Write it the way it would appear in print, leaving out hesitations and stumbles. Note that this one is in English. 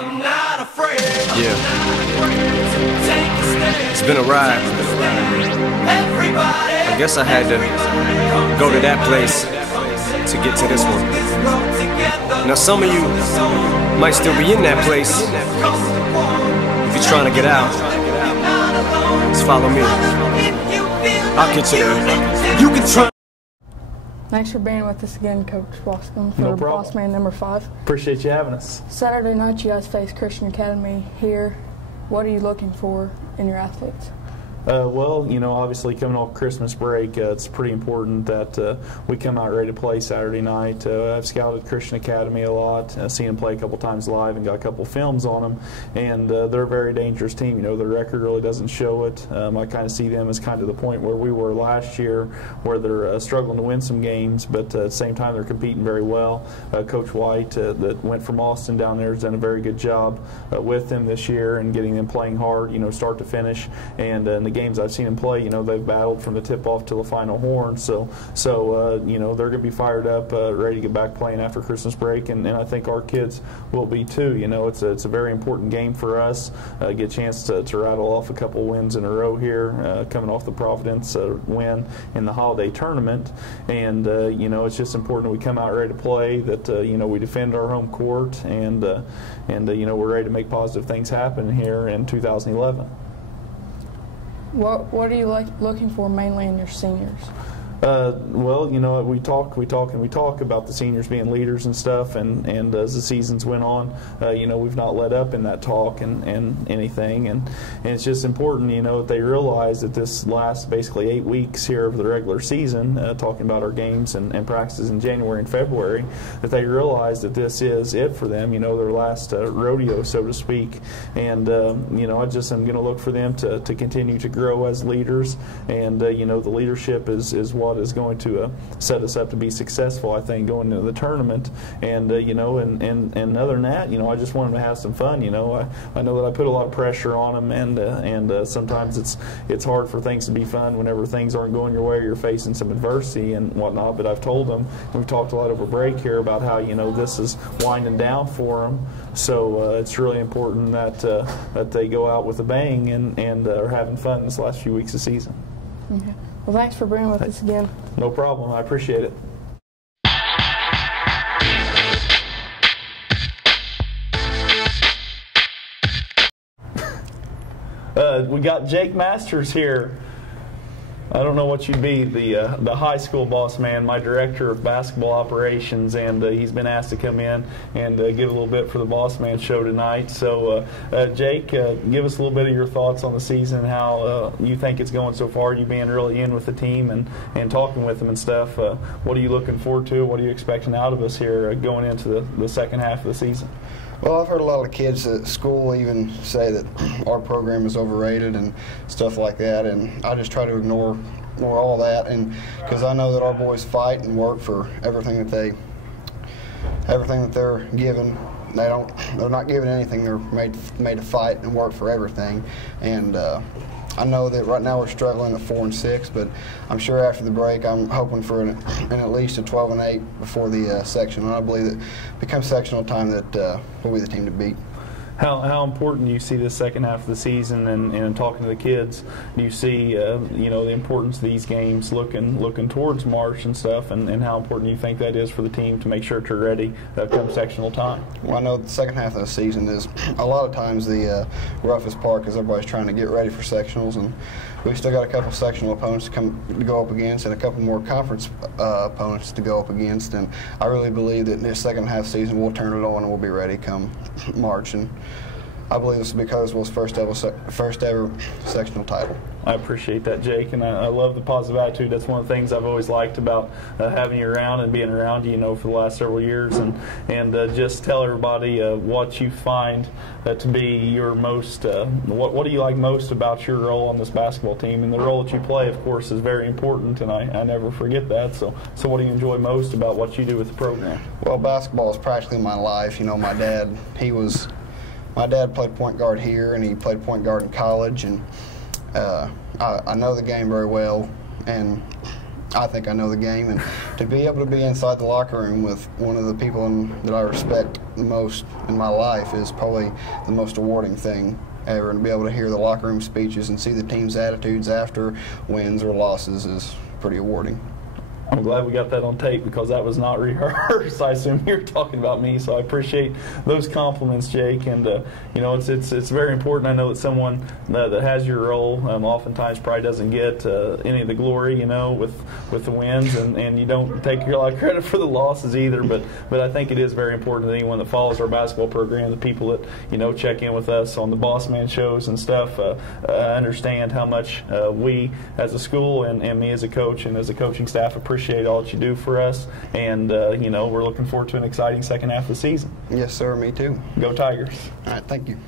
I'm not afraid. Yeah. It's been a ride. I guess I had to go to that place to get to this one. Now some of you might still be in that place. If you're trying to get out, just follow me. I'll get you there. You can try. Thanks for being with us again, Coach Bossman, for No problem. Bossman number 5. Appreciate you having us. Saturday night, you guys face Christian Academy here. What are you looking for in your athletes? Well, you know, obviously coming off Christmas break, it's pretty important that we come out ready to play Saturday night. I've scouted Christian Academy a lot, seen them play a couple times live and got a couple films on them, and they're a very dangerous team. You know, their record really doesn't show it. I kind of see them as kind of the point where we were last year, where they're struggling to win some games, but at the same time they're competing very well. Coach White, that went from Austin down there, has done a very good job with them this year and getting them playing hard, you know, start to finish. And in the games I've seen them play, you know, they've battled from the tip-off to the final horn. So you know, they're going to be fired up, ready to get back playing after Christmas break, and I think our kids will be too. You know, it's a very important game for us. Get a chance to rattle off a couple wins in a row here, coming off the Providence win in the holiday tournament, and you know, it's just important that we come out ready to play. That you know, we defend our home court, and you know, we're ready to make positive things happen here in 2011. What are you looking for mainly in your seniors? Well, you know, we talk about the seniors being leaders and stuff, and as the seasons went on, you know, we've not let up in that talk and anything, and it's just important, you know, that they realize that this last basically 8 weeks here of the regular season, talking about our games and practices in January and February, that they realize that this is it for them, you know, their last rodeo, so to speak, and you know, I just am going to look for them to continue to grow as leaders, and you know, the leadership is what is going to set us up to be successful, I think, going into the tournament. And you know, and other than that, you know, I just want them to have some fun. You know, I know that I put a lot of pressure on them, and sometimes it's hard for things to be fun whenever things aren't going your way or you're facing some adversity and whatnot. But I've told them, we've talked a lot over break here about how, you know, this is winding down for them. So it's really important that they go out with a bang and are having fun this last few weeks of season. Okay. Well, thanks for being with us again. No problem. I appreciate it. We got Jake Masters here. I don't know what you'd be, the high school boss man, my director of basketball operations, and he's been asked to come in and give a little bit for the Boss Man show tonight. So, Jake, give us a little bit of your thoughts on the season, how you think it's going so far. You being really in with the team and talking with them and stuff. What are you looking forward to? What are you expecting out of us here going into the second half of the season? Well, I've heard a lot of kids at school even say that our program is overrated and stuff like that, and I just try to ignore all that, and because I know that our boys fight and work for everything that they're given. They're not given anything. They're made to fight and work for everything, and I know that right now we're struggling at 4 and 6, but I'm sure after the break I'm hoping for an at least a 12 and 8 before the section. And I believe that become sectional time that we'll be the team to beat. How important do you see this second half of the season, and talking to the kids, do you see you know, the importance of these games looking towards March and stuff, and how important do you think that is for the team to make sure they're ready come sectional time? Well, I know the second half of the season is a lot of times the roughest part because everybody's trying to get ready for sectionals, and we've still got a couple sectional opponents to go up against and a couple more conference opponents to go up against, and I really believe that in this second half season we'll turn it on and we'll be ready come March. And I believe this is because it was first ever sectional title. I appreciate that, Jake, and I love the positive attitude. That's one of the things I've always liked about having you around and being around you, know, for the last several years. And just tell everybody what you find to be your most, what do you like most about your role on this basketball team? And the role that you play, of course, is very important, and I never forget that. So what do you enjoy most about what you do with the program? Well, basketball is practically my life. You know, my dad played point guard here, and he played point guard in college, and I know the game very well, and I think I know the game, and to be able to be inside the locker room with one of the people that I respect the most in my life is probably the most rewarding thing ever. And to be able to hear the locker room speeches and see the team's attitudes after wins or losses is pretty rewarding. I'm glad we got that on tape because that was not rehearsed. I assume you're talking about me, so I appreciate those compliments, Jake. And you know, it's very important. I know that someone that has your role oftentimes probably doesn't get any of the glory, you know, with the wins, and you don't take a lot of credit for the losses either. But I think it is very important that anyone that follows our basketball program, the people that, you know, check in with us on the Bossman shows and stuff, understand how much we as a school and me as a coach and as a coaching staff appreciate all that you do for us, and you know, we're looking forward to an exciting second half of the season. Yes, sir. Me too. Go Tigers. All right. Thank you.